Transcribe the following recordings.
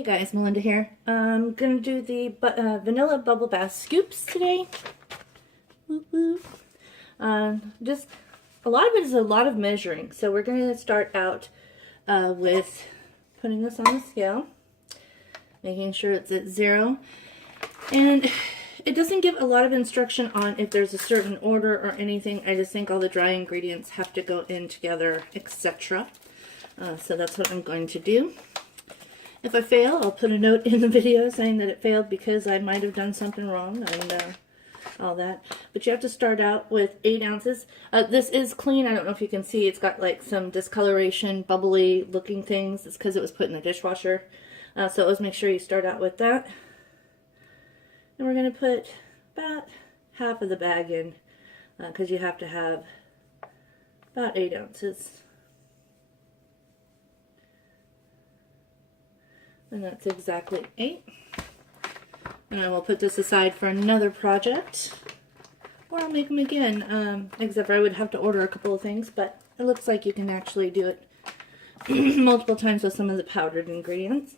Hey guys, Melinda here. I'm gonna do the vanilla bubble bath scoops today. Woo woo. Just a lot of it is a lot of measuring. So we're gonna start out with putting this on the scale, making sure it's at 0, and it doesn't give a lot of instruction on if there's a certain order or anything. I just think all the dry ingredients have to go in together, etc. So that's what I'm going to do. If I fail, I'll put a note in the video saying that it failed because I might have done something wrong and all that. But you have to start out with 8 ounces. This is clean. I don't know if you can see. It's got like some discoloration, bubbly looking things. It's because it was put in the dishwasher. So let's make sure you start out with that. And we're going to put about half of the bag in because you have to have about 8 ounces. And that's exactly 8. And I will put this aside for another project. Or I'll make them again. Except for I would have to order a couple of things. But it looks like you can actually do it multiple times with some of the powdered ingredients.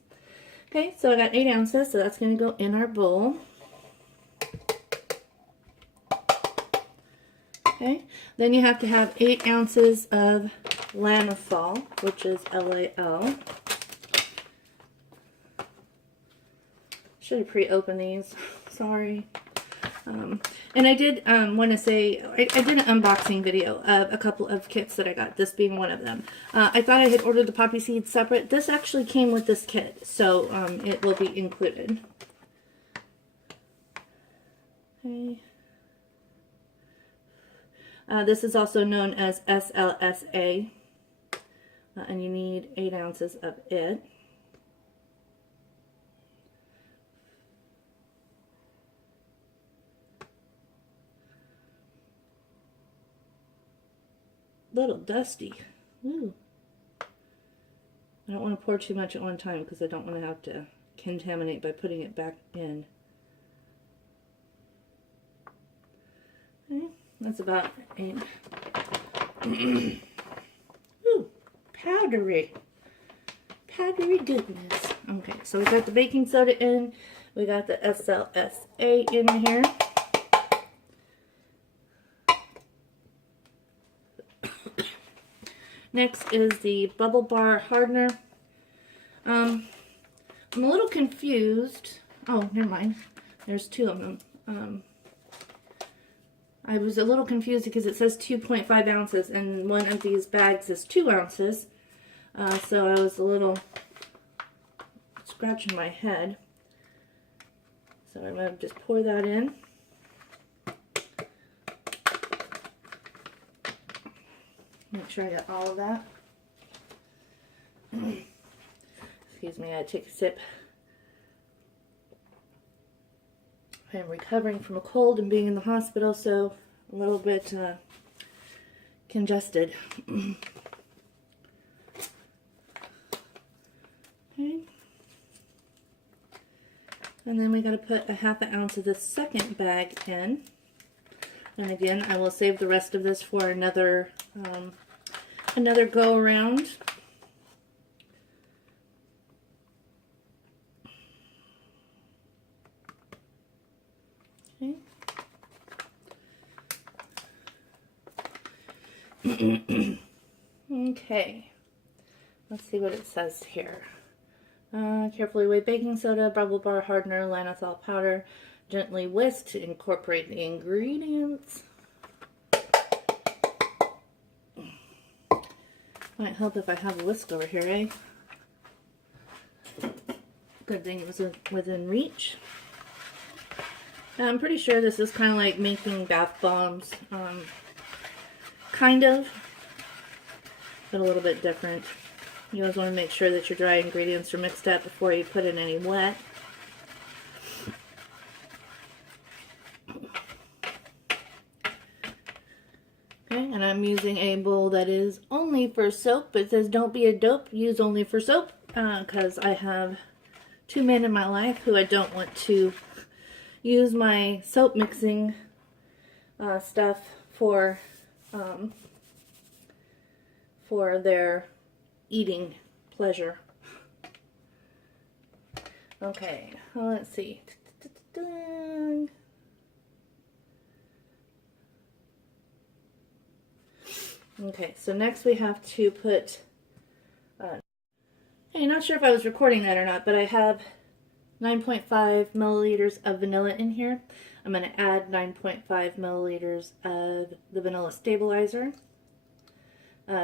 Okay, so I got 8 ounces. So that's going to go in our bowl. Okay, then you have to have 8 ounces of Lanethol, which is LAL. Should have pre-opened these. Sorry. And I did want to say, I did an unboxing video of a couple of kits that I got, this being one of them. I thought I had ordered the poppy seeds separate. This actually came with this kit, so it will be included. Okay. This is also known as SLSA, and you need 8 ounces of it. Little dusty. Ooh. I don't want to pour too much at one time because I don't want to have to contaminate by putting it back in. Okay, that's about 8. Ooh, powdery. Powdery goodness. Okay, so we got the baking soda in. We got the SLSA in here. Next is the bubble bar hardener. I'm a little confused. Oh, never mind. There's 2 of them. I was a little confused because it says 2.5 ounces and one of these bags is 2 ounces. So I was a little scratching my head. So I'm going to just pour that in. Make sure I got all of that. Excuse me, I had to take a sip. I'm recovering from a cold and being in the hospital, so a little bit congested. Okay. And then we got to put a ½ ounce of the second bag in. And again, I will save the rest of this for another go around. Okay. Okay. Let's see what it says here. Carefully weigh baking soda, bubble bar hardener, Lanethol powder. Gently whisk to incorporate the ingredients. Might help if I have a whisk over here, eh? Good thing it was within reach. I'm pretty sure this is kind of like making bath bombs. Kind of. But a little bit different. You always want to make sure that your dry ingredients are mixed up before you put in any wet. And I'm using a bowl that is only for soap. It says don't be a dope, use only for soap, because I have 2 men in my life who I don't want to use my soap mixing stuff for their eating pleasure. Okay, well, let's see. Okay, so next we have to put, hey, not sure if I was recording that or not, but I have 9.5 milliliters of vanilla in here. I'm going to add 9.5 milliliters of the vanilla stabilizer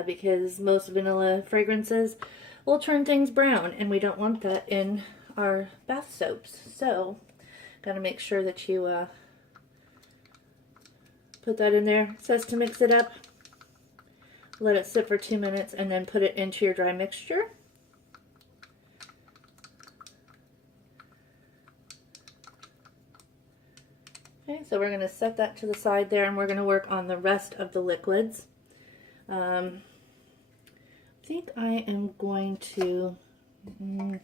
because most vanilla fragrances will turn things brown, and we don't want that in our bath soaps. So, got to make sure that you put that in there. It says to mix it up. Let it sit for 2 minutes and then put it into your dry mixture. Okay, so we're going to set that to the side there, and we're going to work on the rest of the liquids. I think I am going to, I'm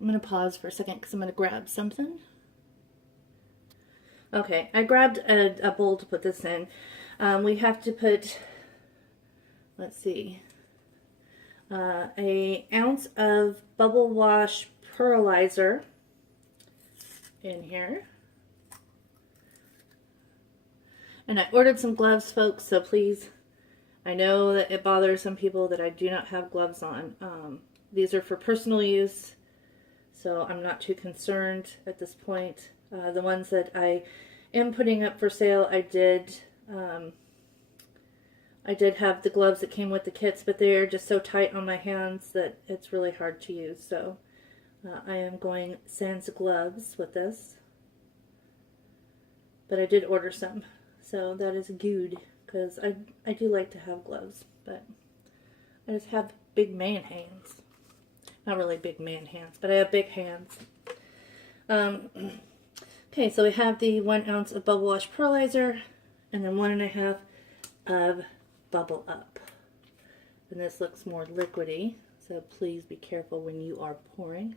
going to pause for a second because I'm going to grab something. Okay, I grabbed a bowl to put this in. We have to put, let's see, an ounce of bubble wash pearlizer in here. And I ordered some gloves, folks, so please, I know that it bothers some people that I do not have gloves on. These are for personal use, so I'm not too concerned at this point. The ones that I am putting up for sale, I did have the gloves that came with the kits, but they are just so tight on my hands that it's really hard to use. So I am going sans gloves with this, but I did order some. So that is good, because I do like to have gloves, but I just have big man hands. Not really big man hands, but I have big hands. Okay, so we have the 1 ounce of Bubble Wash Pearlizer, and then 1.5 of Bubble Up. And this looks more liquidy, so please be careful when you are pouring.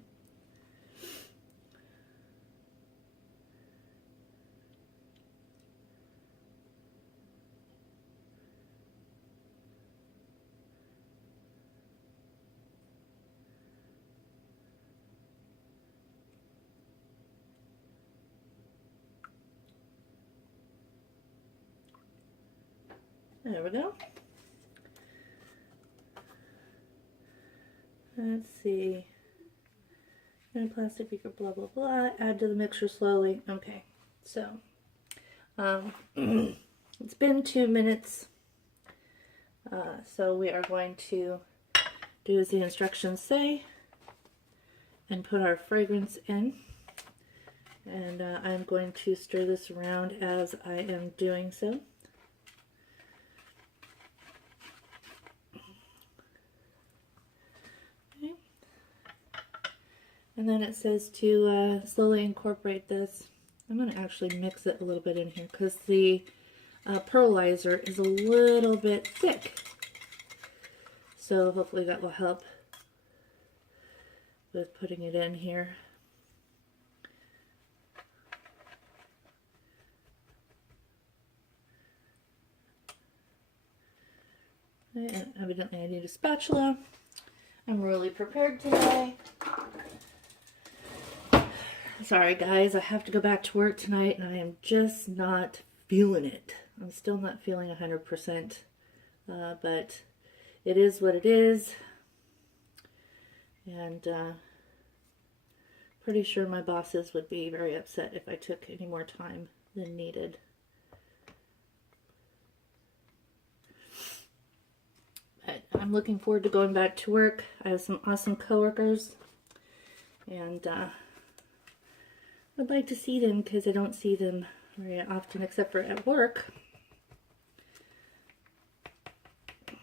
There we go. Let's see. In a plastic beaker, blah, blah, blah. Add to the mixture slowly. Okay, so it's been 2 minutes. So we are going to do as the instructions say and put our fragrance in. And I'm going to stir this around as I am doing so. And then it says to slowly incorporate this. I'm going to actually mix it a little bit in here because the pearlizer is a little bit thick. So hopefully that will help with putting it in here. And evidently I need a spatula. I'm really prepared today. Sorry guys, I have to go back to work tonight and I am just not feeling it. I'm still not feeling 100%, but it is what it is. And pretty sure my bosses would be very upset if I took any more time than needed. But I'm looking forward to going back to work. I have some awesome coworkers, and I'd like to see them because I don't see them very often except for at work. I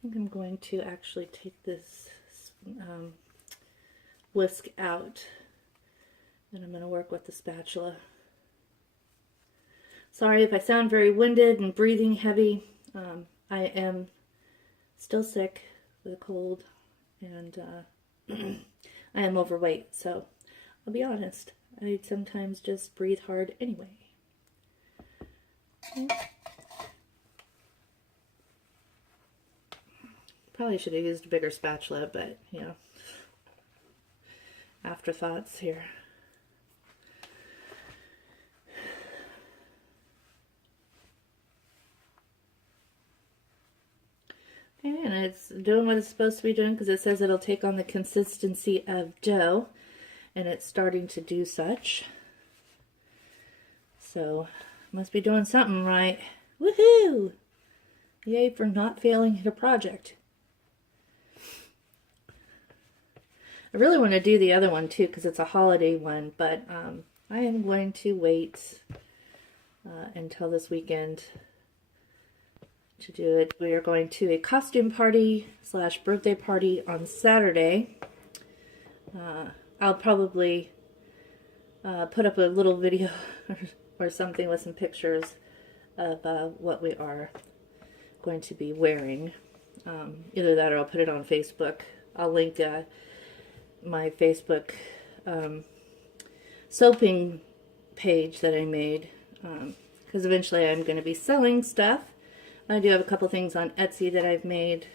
think I'm going to actually take this whisk out, and I'm going to work with the spatula. Sorry if I sound very winded and breathing heavy. I am still sick with a cold, and I am overweight, so I'll be honest, I sometimes just breathe hard anyway. Okay. Probably should have used a bigger spatula, but you know. afterthoughts here. And it's doing what it's supposed to be doing because it says it'll take on the consistency of dough, and it's starting to do such. So, must be doing something right. Woohoo! Yay for not failing at a project. I really want to do the other one too because it's a holiday one, but I am going to wait until this weekend to do it. We are going to a costume party / birthday party on Saturday. I'll probably put up a little video or something with some pictures of what we are going to be wearing. Either that or I'll put it on Facebook. I'll link my Facebook soaping page that I made because eventually I'm going to be selling stuff. I do have a couple things on Etsy that I've made.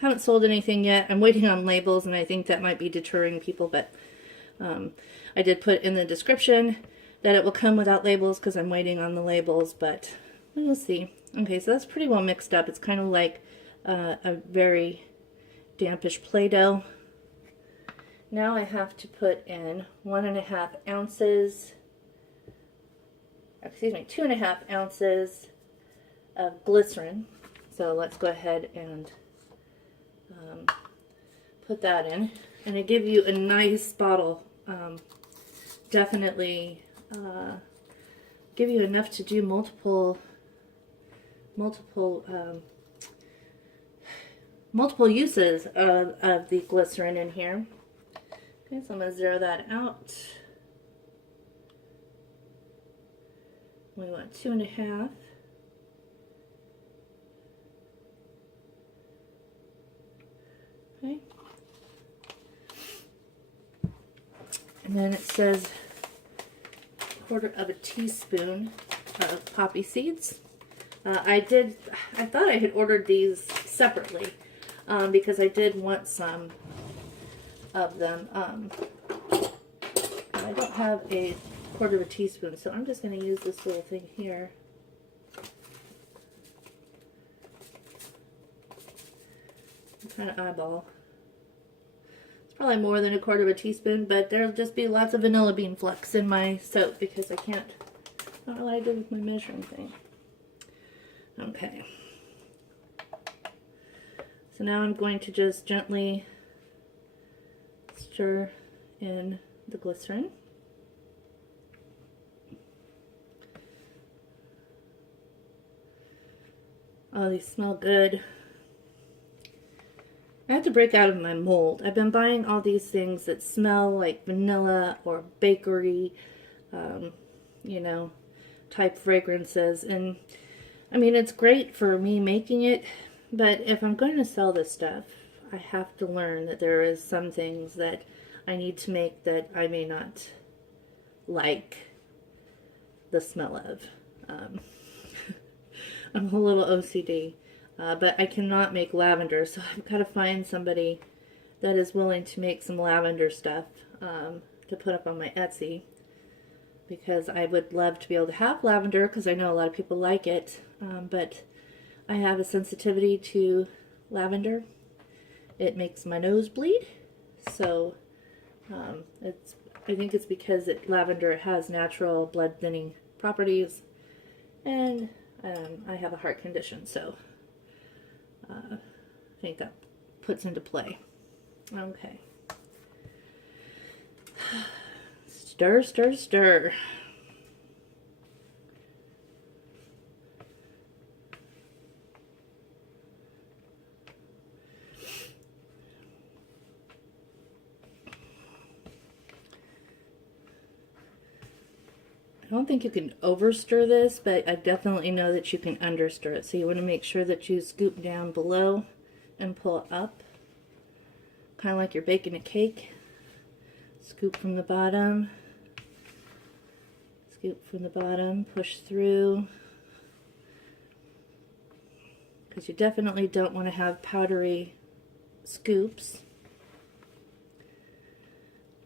Haven't sold anything yet. I'm waiting on labels, and I think that might be deterring people, but I did put in the description that it will come without labels because I'm waiting on the labels, but we'll see. Okay, so that's pretty well mixed up. It's kind of like a very dampish Play-Doh. Now I have to put in 1.5 ounces, excuse me, 2.5 ounces of glycerin. So let's go ahead and put that in, and it gives you a nice bottle. Definitely give you enough to do multiple uses of the glycerin in here. Okay, so I'm going to zero that out. We want 2.5. Okay. And then it says 1/4 teaspoon of poppy seeds. I thought I had ordered these separately because I did want some of them. I don't have a 1/4 teaspoon, so I'm just going to use this little thing here. Kind of eyeball. It's probably more than 1/4 teaspoon, but there'll just be lots of vanilla bean flux in my soap because I don't know what I did with my measuring thing. Okay. So now I'm going to just gently stir in the glycerin. Oh, these smell good. I have to break out of my mold. I've been buying all these things that smell like vanilla or bakery, you know, type fragrances. And I mean, it's great for me making it, but if I'm going to sell this stuff, I have to learn that there is some things that I need to make that I may not like the smell of. I'm a little OCD. But I cannot make lavender, so I've got to find somebody that is willing to make some lavender stuff to put up on my Etsy, because I would love to be able to have lavender because I know a lot of people like it, but I have a sensitivity to lavender. It makes my nose bleed, so I think it's because lavender has natural blood thinning properties, and I have a heart condition, so I think that puts into play. Okay. Stir, stir, stir. I don't think you can overstir this, but I definitely know that you can understir it. So you want to make sure that you scoop down below and pull up, kind of like you're baking a cake. Scoop from the bottom, scoop from the bottom, push through, because you definitely don't want to have powdery scoops.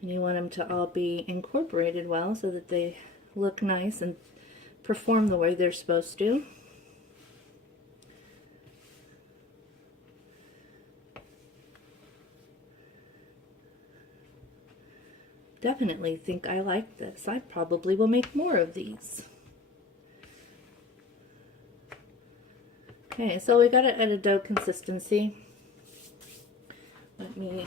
And you want them to all be incorporated well so that they look nice and perform the way they're supposed to. Definitely think I like this. I probably will make more of these. Okay, so we got it at a dough consistency. I'm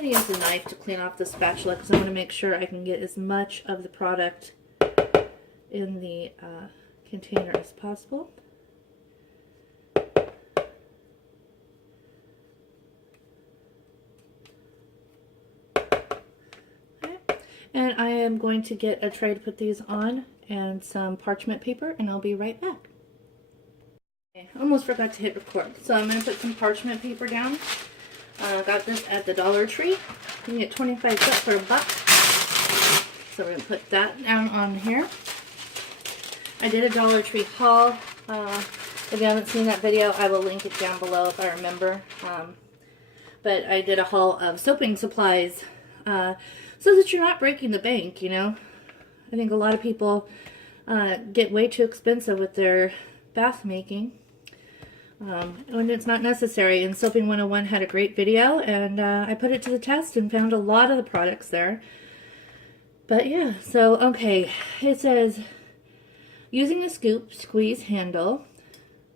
going to use a knife to clean off the spatula because I want to make sure I can get as much of the product in the container as possible. And I am going to get a tray to put these on and some parchment paper, and I'll be right back. Okay, almost forgot to hit record. So I'm going to put some parchment paper down. Got this at the Dollar Tree. You can get 25 cents for $1. So we're going to put that down on here. I did a Dollar Tree haul. If you haven't seen that video, I will link it down below if I remember. But I did a haul of soaping supplies. So that you're not breaking the bank, you know. I think a lot of people get way too expensive with their bath making when it's not necessary. And Soaping 101 had a great video, and I put it to the test and found a lot of the products there. But yeah, so okay, it says using a scoop, squeeze handle,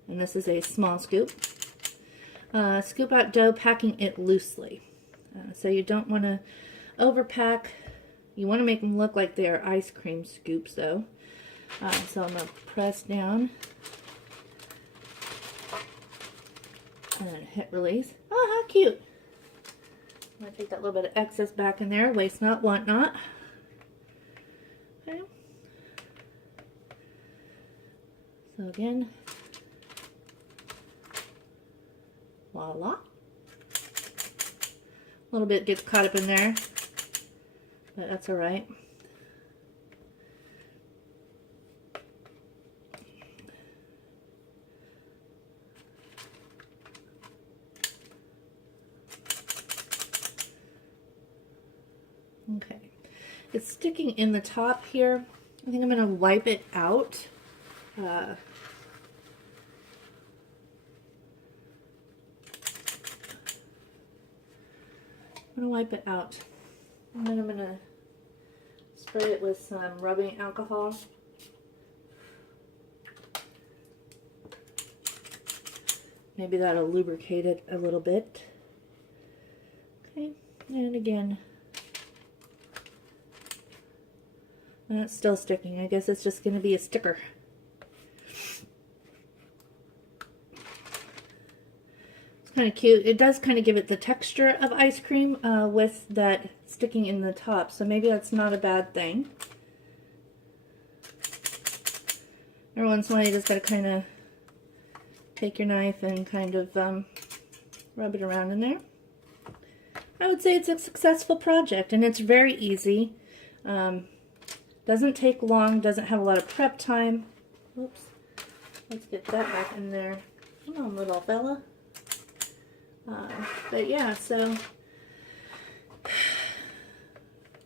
and this is a small scoop. Scoop out dough, packing it loosely. So you don't want to overpack. You want to make them look like they're ice cream scoops though. So I'm going to press down and then hit release. Oh, how cute. I'm going to take that little bit of excess back in there. Waste not, want not. Okay. So again, voila. A little bit gets caught up in there, but that's all right. Okay, it's sticking in the top here. I think I'm going to wipe it out. I'm going to wipe it out, and then I'm going to spray it with some rubbing alcohol. Maybe that'll lubricate it a little bit. Okay, and again, and it's still sticking. I guess it's just going to be a sticker. Kind of cute. It does kind of give it the texture of ice cream with that sticking in the top, so maybe that's not a bad thing. Every once in a while you just gotta kind of take your knife and kind of rub it around in there. I would say it's a successful project, and it's very easy. Doesn't take long, doesn't have a lot of prep time. Oops. Let's get that back in there. Come on, little fella. But yeah, so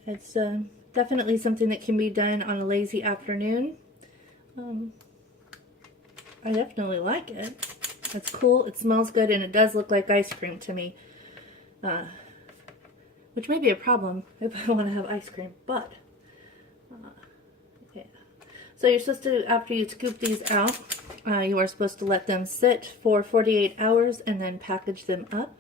it's definitely something that can be done on a lazy afternoon. I definitely like it. It's cool, it smells good, and it does look like ice cream to me. Which may be a problem if I want to have ice cream, but yeah. So you're supposed to, after you scoop these out, you are supposed to let them sit for 48 hours and then package them up.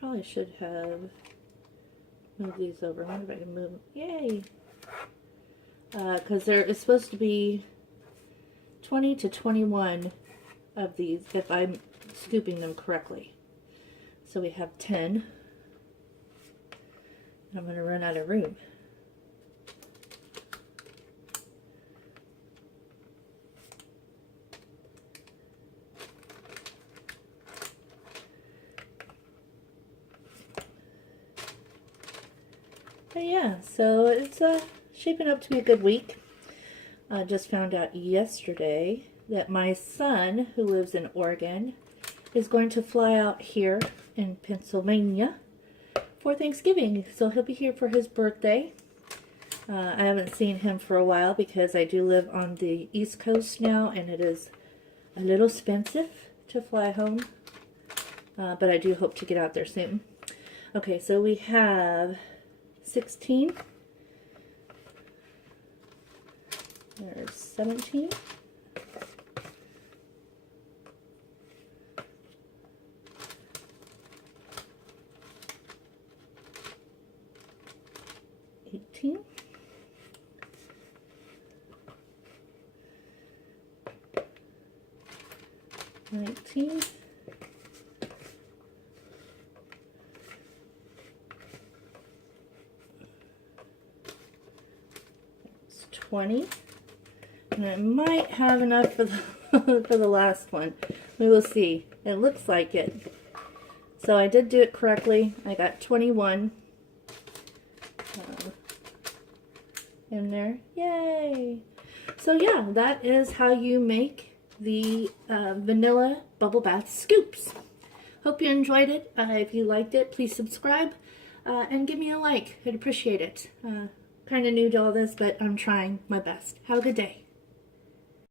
Probably should have moved these over. I wonder if I can move them. Yay! Because there is supposed to be 20 to 21 of these if I'm scooping them correctly. So we have 10. I'm going to run out of room. But yeah, so it's shaping up to be a good week. I just found out yesterday that my son, who lives in Oregon, is going to fly out here in Pennsylvania for Thanksgiving. So he'll be here for his birthday. I haven't seen him for a while because I do live on the East Coast now, and it is a little expensive to fly home. But I do hope to get out there soon. Okay, so we have 16. There's 17. $18. 19. 20. And I might have enough for the for the last one. We will see. It looks like it. So I did do it correctly. I got 21 in there. Yay! So yeah, that is how you make the vanilla bubble bath scoops. Hope you enjoyed it. If you liked it, please subscribe and give me a like. I'd appreciate it. Kind of new to all this, but I'm trying my best. Have a good day.